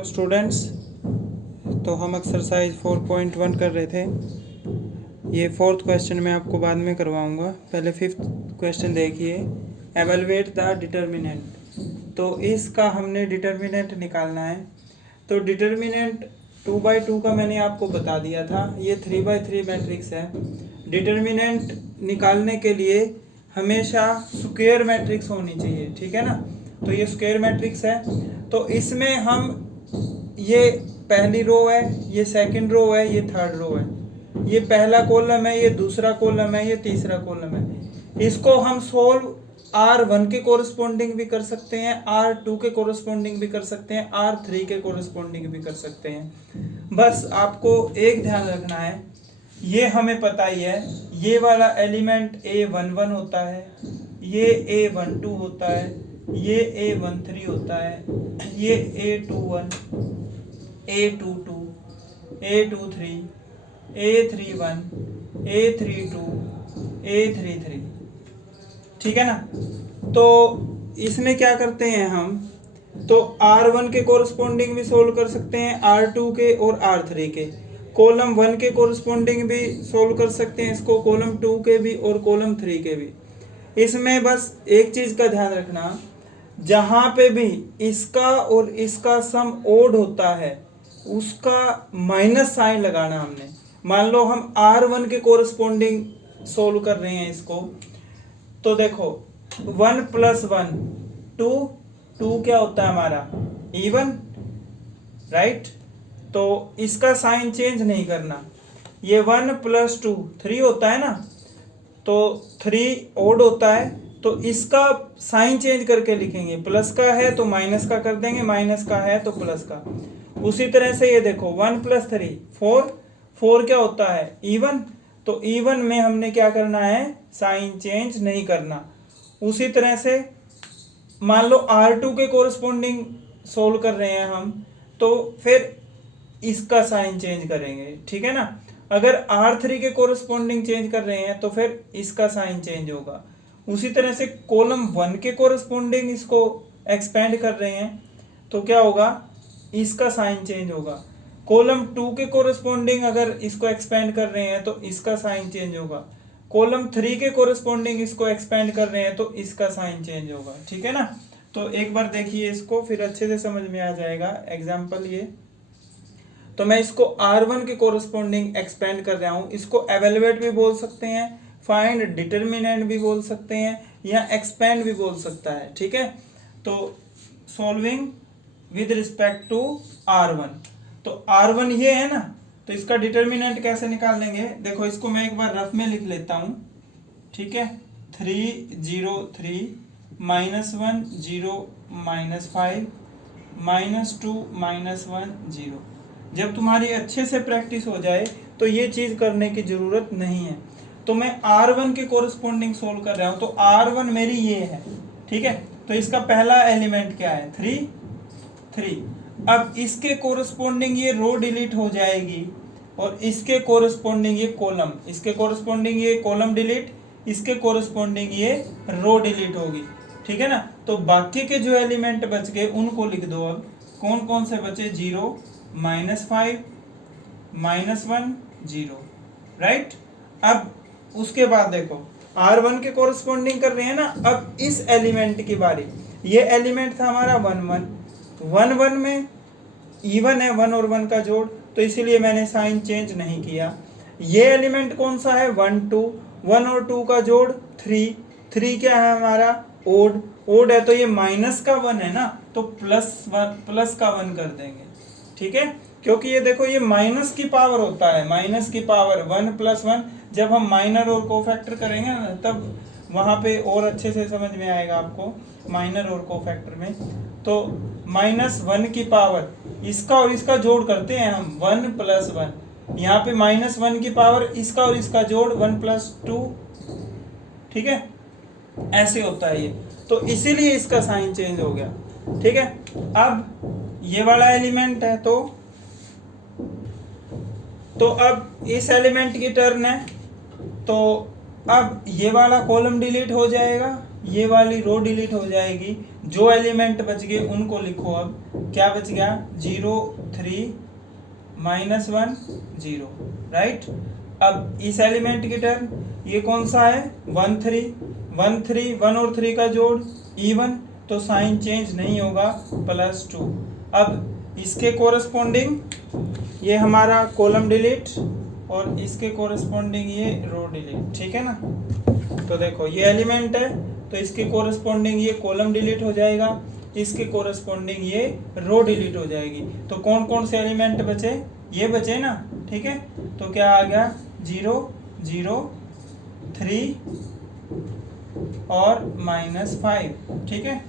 तो स्टूडेंट्स, तो हम एक्सरसाइज 4.1 कर रहे थे। ये फोर्थ क्वेश्चन मैं आपको बाद में करवाऊंगा। पहले फिफ्थ क्वेश्चन देखिए, एवेलुएट द डिटर्मिनेंट। तो इसका हमने डिटर्मिनेंट निकालना है। तो डिटर्मिनेंट 2/2 का मैंने आपको बता दिया था। ये 3/3 मैट्रिक्स है। डिटर्मिनेंट निकालने के लिए हमेशा स्क्वायर मैट्रिक्स होनी चाहिए, ठीक है ना। तो ये स्क्वायर मैट्रिक्स है। तो इसमें हम, ये पहली रो है, ये सेकंड रो है, ये थर्ड रो है, ये पहला कॉलम है, ये दूसरा कॉलम है, ये तीसरा कॉलम है। इसको हम सोल्व R1 के कोरिस्पोंडिंग भी कर सकते हैं, R2 के कोरिस्पोंडिंग भी कर सकते हैं, R3 के कोरिस्पोंडिंग भी कर सकते हैं। बस आपको एक ध्यान रखना है, ये हमें पता ही है, ये वाला एलिमेंट A11 होता है, ये A12 होता है, ये A13 होता है, ये A21, A22, A23, A31, A32, A33, ठीक है ना। तो इसमें क्या करते हैं हम, तो R1 के कोरिस्पोंडिंग भी सोल्व कर सकते हैं, R2 के और R3 के। कॉलम 1 के कोरिस्पोंडिंग भी सोल्व कर सकते हैं इसको, कॉलम 2 के भी और कॉलम 3 के भी। इसमें बस एक चीज का ध्यान रखना, जहां पे भी इसका और इसका सम ओड होता है उसका माइनस साइन लगाना हमने। मान लो हम R1 के कोरिस्पोंडिंग सोल्व कर रहे हैं इसको, तो देखो 1 + 1 2, 2 क्या होता है हमारा इवन, राइट। तो इसका साइन चेंज नहीं करना। ये 1 + 2 3 होता है ना, तो 3 ओड होता है, तो इसका साइन चेंज करके लिखेंगे। प्लस का है तो माइनस का कर देंगे, माइनस का है तो प्लस का। उसी तरह से ये देखो 1 + 3 4, 4 क्या होता है इवन, तो इवन में हमने क्या करना है, साइन चेंज नहीं करना। उसी तरह से मान लो R2 के कोरिस्पोंडिंग सोल्व कर रहे हैं हम, तो फिर इसका साइन चेंज करेंगे, ठीक है ना। अगर R3 के कोरिस्पोंडिंग चेंज कर रहे हैं तो फिर इसका साइन चेंज होगा। उसी तरह से कॉलम 1 के कोरिस्पोंडिंग इसको एक्सपेंड कर रहे हैं तो क्या होगा, इसका साइन चेंज होगा। कॉलम 2 के कोरिस्पोंडिंग अगर इसको एक्सपेंड कर रहे हैं तो इसका साइन चेंज होगा। कॉलम 3 के कोरिस्पोंडिंग इसको एक्सपेंड कर रहे हैं तो इसका साइन चेंज होगा, ठीक है ना। तो एक बार देखिए इसको, फिर अच्छे से समझ में आ जाएगा। एग्जाम्पल ये, तो मैं इसको R1 के कोरिस्पोंडिंग एक्सपेंड कर रहा हूं। इसको एवेलुएट भी बोल सकते हैं, फाइंड डिटर्मिनेंट भी बोल सकते हैं, या एक्सपेंड भी बोल सकता है, ठीक है। तो solving with respect to R1, तो R1 ये है ना, तो इसका डिटर्मिनेंट कैसे निकाल लेंगे, देखो इसको मैं एक बार रफ में लिख लेता हूं, ठीक है। 3 0 3 -1 0 -5 -2 -1 0। जब तुम्हारी अच्छे से प्रैक्टिस हो जाए तो ये चीज करने की जरूरत नहीं है। तो मैं R1 के कोरिस्पोंडिंग सोल्व कर रहा हूं, तो R1 मेरी ये है, ठीक है। तो इसका पहला एलिमेंट क्या है 3। अब इसके कोरिस्पोंडिंग ये रो डिलीट हो जाएगी, और इसके कोरिस्पोंडिंग ये कॉलम, इसके कोरिस्पोंडिंग ये कॉलम डिलीट, इसके कोरिस्पोंडिंग ये रो डिलीट होगी, ठीक है ना। तो बाकी के जो एलिमेंट बच गए उनको लिख दो। अब कौन कौन से बचे, 0 -5 -1 0, राइट। अब उसके बाद देखो R1 के कोरिस्पोंडिंग कर रहे हैं ना। अब इस एलिमेंट की बारी, ये एलिमेंट था हमारा 1 1 1 में इवन है 1 और 1 का जोड़, तो इसीलिए मैंने साइन चेंज नहीं किया। ये एलिमेंट कौन सा है 1 2, 1 और 2 का जोड़ 3, 3 क्या है हमारा ओड, ओड है तो ये -1 है ना, तो प्लस का 1 कर देंगे, ठीक है। क्योंकि ये देखो ये माइनस की पावर होता है, माइनस की पावर 1 + 1। जब हम माइनर और कोफैक्टर करेंगे ना, तब वहां पे और अच्छे से समझ में आएगा आपको, माइनर और कोफैक्टर में। तो -1 की पावर, इसका और इसका जोड़ करते हैं हम 1 + 1, यहाँ पे -1 की पावर इसका और इसका जोड़ 1 + 2, ठीक है। ऐसे होता है ये, तो इसीलिए इसका साइन चेंज हो गया, ठीक है। अब ये वाला एलिमेंट है, तो अब इस एलिमेंट की टर्न है, तो अब ये वाला कॉलम डिलीट हो जाएगा, ये वाली रो डिलीट हो जाएगी, जो एलिमेंट बच गए उनको लिखो। अब क्या बच गया, 0 3 -1 0, राइट। अब इस एलिमेंट की टर्म ये कौन सा है, 1 3 1 3 1 और 3 का जोड़ इवन, तो साइन चेंज नहीं होगा, +2। अब इसके कोरस्पॉन्डिंग ये हमारा कॉलम डिलीट और इसके कोरस्पॉन्डिंग ये रो डिलीट, ठीक है ना। तो देखो ये एलिमेंट है तो इसके कोरस्पॉन्डिंग ये कॉलम डिलीट हो जाएगा, इसके कोरस्पॉन्डिंग ये रो डिलीट हो जाएगी। तो कौन कौन से एलिमेंट बचे, ये बचे ना, ठीक है। तो क्या आ गया, 0 0 3 और -5, ठीक है।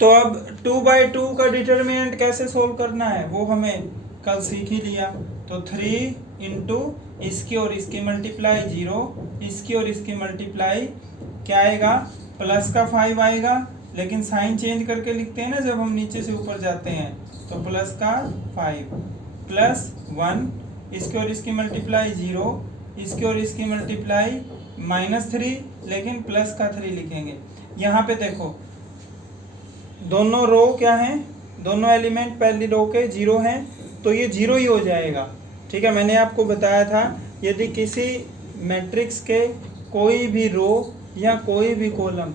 तो अब 2/2 का डिटर्मिनेंट कैसे सोल्व करना है वो हमें कल सीख ही लिया। तो 3 इंटू इसकी और इसकी मल्टीप्लाई 0, इसकी और इसकी मल्टीप्लाई क्या आएगा, प्लस का 5 आएगा, लेकिन साइन चेंज करके लिखते हैं ना जब हम नीचे से ऊपर जाते हैं, तो प्लस का 5 +1, इसकी और इसकी मल्टीप्लाई 0, इसकी और इसकी मल्टीप्लाई -3, लेकिन प्लस का 3 लिखेंगे। यहाँ पे देखो दोनों रो क्या हैं, दोनों एलिमेंट पहली रो के 0 हैं, तो ये 0 ही हो जाएगा, ठीक है। मैंने आपको बताया था यदि किसी मैट्रिक्स के कोई भी रो या कोई भी कॉलम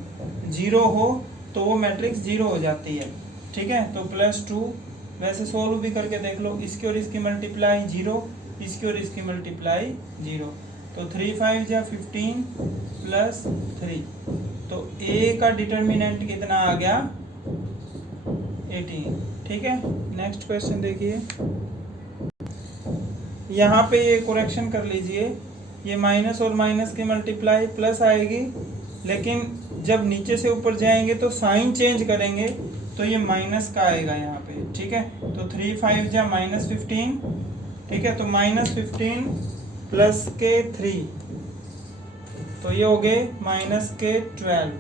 0 हो तो वो मैट्रिक्स 0 हो जाती है, ठीक है। तो +2 वैसे सोल्व भी करके देख लो, इसकी और इसकी मल्टीप्लाई 0, इसकी और इसकी मल्टीप्लाई 0, तो 3 5 जा 15 +3, तो ए का डिटर्मिनेंट कितना आ गया, 18, ठीक है। नेक्स्ट क्वेश्चन देखिए, यहाँ पे ये करेक्शन कर लीजिए, ये माइनस और माइनस की मल्टीप्लाई प्लस आएगी, लेकिन जब नीचे से ऊपर जाएंगे तो साइन चेंज करेंगे तो ये माइनस का आएगा यहाँ पे, ठीक है। तो 3 5 जा -15, ठीक है। तो -15 प्लस के 3, तो ये हो गए -12,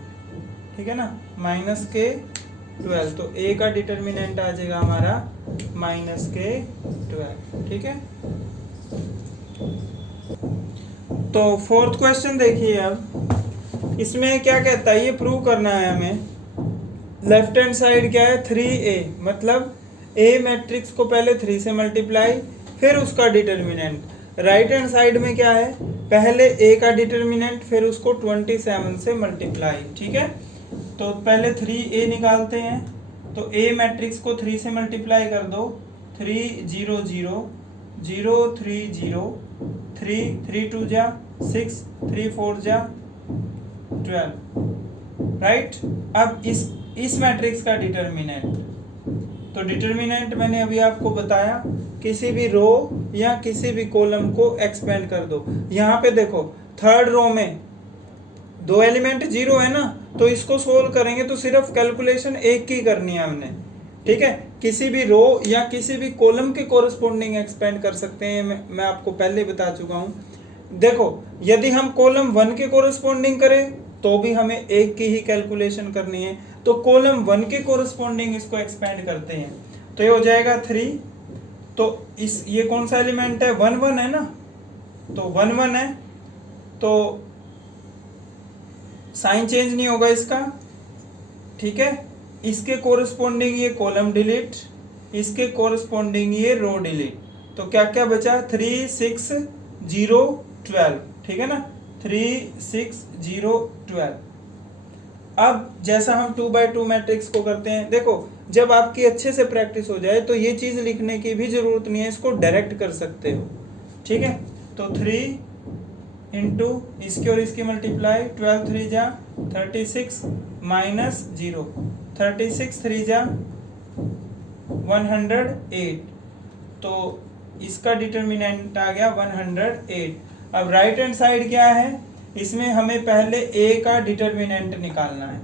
ठीक है ना, -12। तो ए का डिटर्मिनेंट आ जाएगा हमारा -12, ठीक है। तो 4th क्वेश्चन देखिए, अब इसमें क्या कहता है, ये प्रूव करना है हमें। लेफ्ट हैंड साइड क्या है, 3a, मतलब ए मैट्रिक्स को पहले 3 से मल्टीप्लाई फिर उसका डिटर्मिनेंट। राइट हैंड साइड में क्या है, पहले ए का डिटर्मिनेंट फिर उसको 27 से मल्टीप्लाई, ठीक है। तो पहले 3a निकालते हैं, तो ए मैट्रिक्स को 3 से मल्टीप्लाई कर दो, 3 0 0 0 3 0 3 3 2 जा 6 3 4 जा 12, राइट। अब इस मैट्रिक्स का डिटर्मिनेंट, तो डिटर्मिनेंट मैंने अभी आपको बताया, किसी भी रो या किसी भी कॉलम को एक्सपेंड कर दो। यहाँ पे देखो थर्ड रो में 2 एलिमेंट 0 है ना, तो इसको सोल्व करेंगे तो सिर्फ कैलकुलेशन एक की करनी है हमने, ठीक है। किसी भी रो या किसी भी कॉलम के कोरस्पोंडिंग एक्सपेंड कर सकते हैं, मैं आपको पहले बता चुका हूँ। देखो यदि हम कॉलम 1 के कोरस्पोंडिंग करें तो भी हमें एक की ही कैलकुलेशन करनी है, तो कॉलम 1 के कोरस्पोंडिंग इसको एक्सपेंड करते हैं, तो ये हो जाएगा 3। तो ये कौन सा एलिमेंट है, 1 1 है ना, तो 1 1 है, तो साइन चेंज नहीं होगा इसका, ठीक है। इसके कोरस्पोंडिंग ये कॉलम डिलीट, इसके कोरस्पोंडिंग ये रो डिलीट, तो क्या क्या बचा, 3 6 0 12, ठीक है ना, 3 6 0 12। अब जैसा हम 2/2 मैट्रिक्स को करते हैं, देखो जब आपकी अच्छे से प्रैक्टिस हो जाए तो ये चीज लिखने की भी जरूरत नहीं है, इसको डायरेक्ट कर सकते हो, ठीक है। तो 3 इंटू इसकी और इसकी मल्टीप्लाई 12 3 जा 36 -0, 36 3 जा 108, तो इसका डिटर्मिनेंट आ गया 108। अब राइट हैंड साइड क्या है, इसमें हमें पहले ए का डिटर्मिनेंट निकालना है,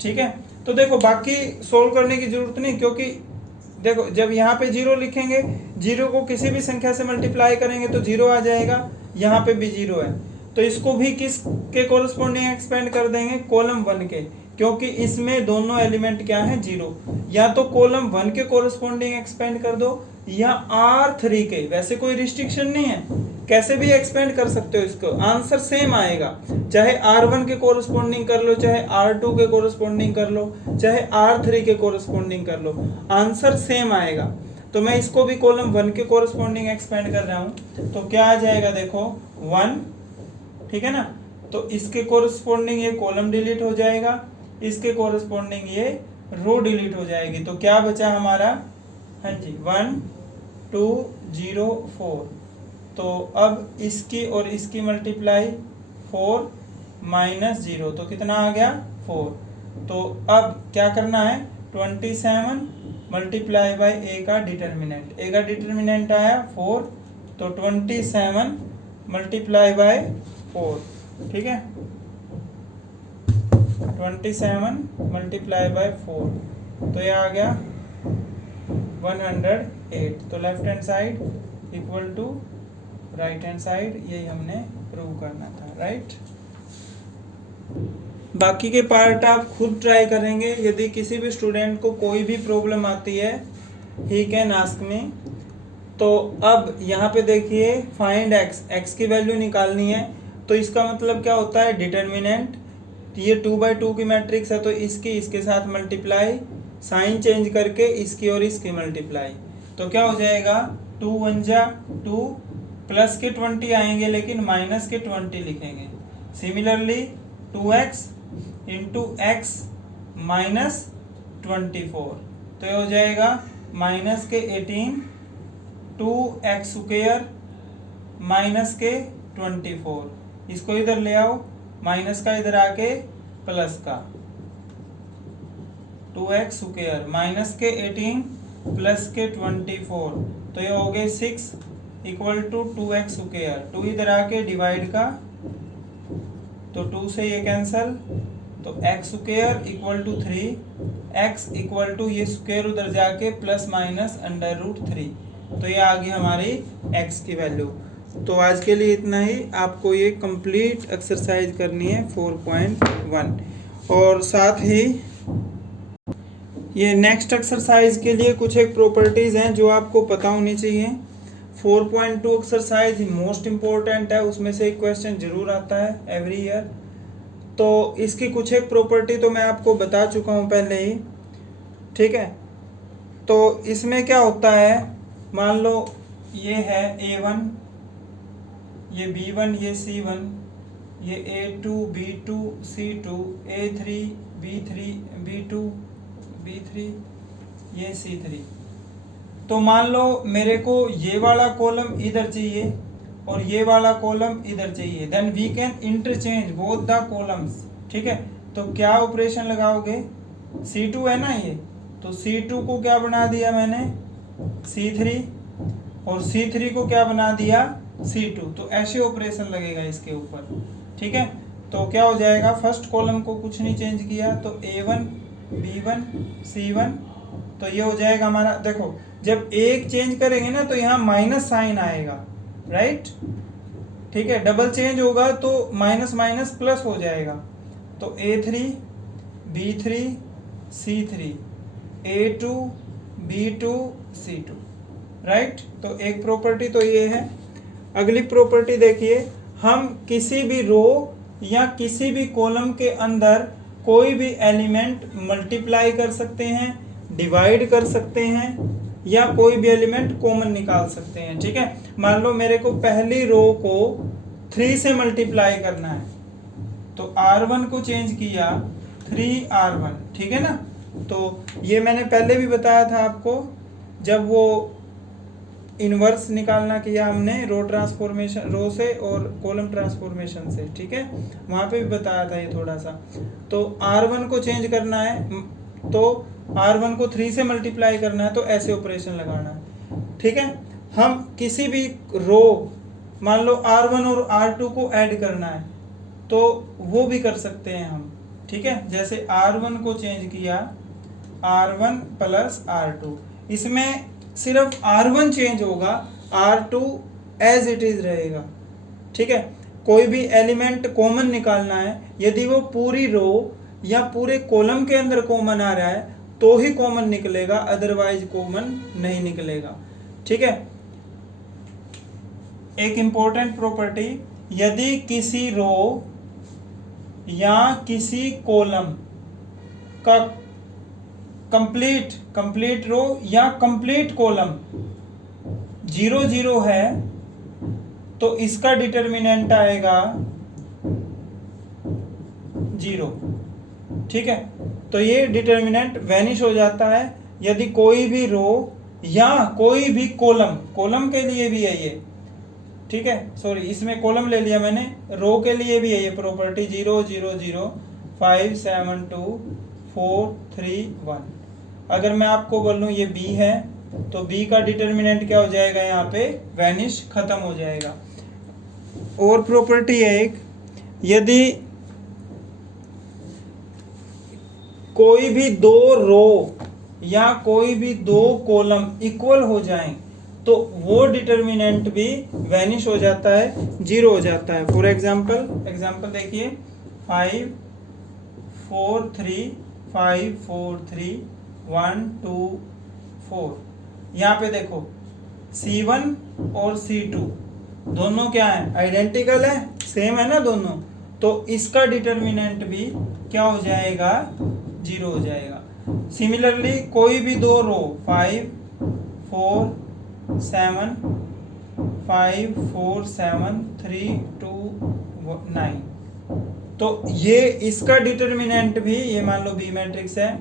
ठीक है। तो देखो बाकी सोल्व करने की जरूरत नहीं, क्योंकि देखो जब यहाँ पे 0 लिखेंगे, 0 को किसी भी संख्या से मल्टीप्लाई करेंगे तो 0 आ जाएगा, यहाँ पे भी 0 है, तो इसको भी किस के कोरस्पोंडिंग एक्सपेंड कर देंगे, कॉलम 1 के, क्योंकि इसमें दोनों एलिमेंट क्या है 0। या तो कॉलम 1 के कोरस्पोंडिंग एक्सपेंड कर दो या R3 के, वैसे कोई रिस्ट्रिक्शन नहीं है, कैसे भी एक्सपेंड कर सकते हो इसको, आंसर सेम आएगा। चाहे R1 के कोरस्पॉन्डिंग कर लो, चाहे R2 के कोरस्पॉन्डिंग कर लो, चाहे R3 के कोरस्पॉन्डिंग कर लो, आंसर सेम आएगा। तो मैं इसको भी कॉलम 1 के कोरस्पॉन्डिंग एक्सपेंड कर रहा हूँ, तो क्या आ जाएगा देखो 1, ठीक है ना। तो इसके कोरस्पॉन्डिंग ये कॉलम डिलीट हो जाएगा, इसके कोरस्पॉन्डिंग ये रो डिलीट हो जाएगी। तो क्या बचा हमारा, हाँ जी 1 2 0 4। तो अब इसकी और इसकी मल्टीप्लाई 4 माइनस 0, तो कितना आ गया 4। तो अब क्या करना है, 27 मल्टीप्लाई बाई ए का डिटर्मिनेंट, ए का डिटर्मिनेंट आया 4, तो 27 मल्टीप्लाई बाई 4, ठीक है 27 मल्टीप्लाई बाई 4, तो ये आ गया 108। तो left hand side equal to right hand side, यही हमने प्रूव करना था, राइट। बाकी के पार्ट आप खुद ट्राई करेंगे। यदि किसी भी स्टूडेंट को कोई भी प्रॉब्लम आती है, ही कैन आस्क मी। तो अब यहाँ पे देखिए फाइंड एक्स, एक्स की वैल्यू निकालनी है। तो इसका मतलब क्या होता है, डिटर्मिनेंट, ये 2/2 की मैट्रिक्स है, तो इसकी इसके साथ मल्टीप्लाई, साइन चेंज करके इसकी और इसकी मल्टीप्लाई। तो क्या हो जाएगा 2 1 जा 2, प्लस के 20 आएंगे लेकिन माइनस के 20 लिखेंगे। Similarly 2x into x minus 24, तो ये हो जाएगा माइनस के 18, 2x स्क्वायर माइनस के 24, इसको इधर ले आओ, माइनस का इधर आके प्लस का, 2x स्क्वायर माइनस के 18 प्लस के 24, तो ये हो गए 6 इक्वल टू 2x स्क्वायर, 2 इधर आके डिवाइड का, तो 2 से ये कैंसल, तो x square equal to 3, x equal to ये स्क्वायर उधर जाके प्लस माइनस √3, तो ये आ गई हमारी x की वैल्यू। तो आज के लिए इतना ही। आपको ये कंप्लीट एक्सरसाइज करनी है 4.1, और साथ ही ये नेक्स्ट एक्सरसाइज के लिए कुछ एक प्रॉपर्टीज़ हैं जो आपको पता होनी चाहिए। 4.2 एक्सरसाइज मोस्ट इम्पोर्टेंट है, उसमें से एक क्वेश्चन जरूर आता है एवरी ईयर। तो इसकी कुछ एक प्रॉपर्टी तो मैं आपको बता चुका हूँ पहले ही, ठीक है। तो इसमें क्या होता है, मान लो ये है A1, ये B1, ये C1, ये A2 B2 C2, A3 B3 B2 B3, ये C3। तो मान लो मेरे को ये वाला कॉलम इधर चाहिए और ये वाला कॉलम इधर चाहिए, then we can interchange both the columns, ठीक है। तो क्या ऑपरेशन लगाओगे, C2 है ना ये, तो C2 को क्या बना दिया मैंने C3, और C3 को क्या बना दिया C2, तो ऐसे ऑपरेशन लगेगा इसके ऊपर, ठीक है। तो क्या हो जाएगा, फर्स्ट कॉलम को कुछ नहीं चेंज किया, तो A1 B1 C1, तो ये हो जाएगा हमारा, देखो जब एक चेंज करेंगे ना तो यहाँ माइनस साइन आएगा, राइट, ठीक है। डबल चेंज होगा तो माइनस माइनस प्लस हो जाएगा, तो A3 B3 C3 A2 B2 C2, right. तो एक प्रॉपर्टी तो ये है। अगली प्रॉपर्टी देखिए, हम किसी भी रो या किसी भी कॉलम के अंदर कोई भी एलिमेंट मल्टीप्लाई कर सकते हैं, डिवाइड कर सकते हैं, या कोई भी एलिमेंट कॉमन निकाल सकते हैं, ठीक है। मान लो मेरे को पहली रो को 3 से मल्टीप्लाई करना है, तो R1 को चेंज किया 3R1, ठीक है ना। तो ये मैंने पहले भी बताया था आपको, जब वो इनवर्स निकालना किया हमने रो ट्रांसफॉर्मेशन, रो से और कॉलम ट्रांसफॉर्मेशन से, ठीक है, वहाँ पे भी बताया था ये थोड़ा सा। तो R1 को चेंज करना है, तो R1 को 3 से मल्टीप्लाई करना है, तो ऐसे ऑपरेशन लगाना है, ठीक है। हम किसी भी रो, मान लो R1 और R2 को ऐड करना है, तो वो भी कर सकते हैं हम, ठीक है। जैसे R1 को चेंज किया R1 प्लस R2, इसमें सिर्फ R1 चेंज होगा, R2 एज इट इज रहेगा, ठीक है। कोई भी एलिमेंट कॉमन निकालना है, यदि वो पूरी रो या पूरे कॉलम के अंदर कॉमन आ रहा है तो ही कॉमन निकलेगा, अदरवाइज कॉमन नहीं निकलेगा, ठीक है। एक इंपॉर्टेंट प्रॉपर्टी, यदि किसी रो या किसी कॉलम का कंप्लीट रो या कंप्लीट कॉलम 0 0 है तो इसका डिटर्मिनेंट आएगा 0। ठीक है, तो ये डिटर्मिनेंट वैनिश हो जाता है यदि कोई भी रो या कोई भी कॉलम के लिए भी है ये। ठीक है, सॉरी, इसमें कॉलम ले लिया मैंने, रो के लिए भी है ये प्रॉपर्टी 0 0 0 5 7 2 4 3 1। अगर मैं आपको बोलूं ये बी है तो बी का डिटर्मिनेंट क्या हो जाएगा, यहाँ पे वैनिश, खत्म हो जाएगा। और प्रॉपर्टी है एक, यदि कोई भी दो रो या कोई भी दो कॉलम इक्वल हो जाएं तो वो डिटर्मिनेंट भी वैनिश हो जाता है, 0 हो जाता है। फॉर एग्जाम्पल देखिए 5 4 3 5 4 3 1 2 4। यहाँ पे देखो C1 और C2 दोनों क्या है, आइडेंटिकल है, सेम है ना दोनों, तो इसका डिटर्मिनेंट भी क्या हो जाएगा, 0 हो जाएगा। सिमिलरली कोई भी दो रो 5 4 7 5 4 7 3 2 9, तो ये इसका डिटर्मिनेंट भी, ये मान लो बी मैट्रिक्स है,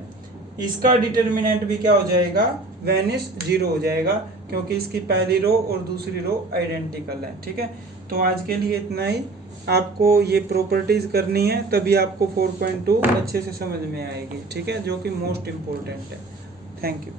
इसका डिटर्मिनेंट भी क्या हो जाएगा, वैनिश, 0 हो जाएगा, क्योंकि इसकी पहली रो और दूसरी रो आइडेंटिकल है। ठीक है, तो आज के लिए इतना ही। आपको ये प्रॉपर्टीज करनी है तभी आपको 4.2 अच्छे से समझ में आएगी। ठीक है, जो कि मोस्ट इम्पोर्टेंट है। Thank you.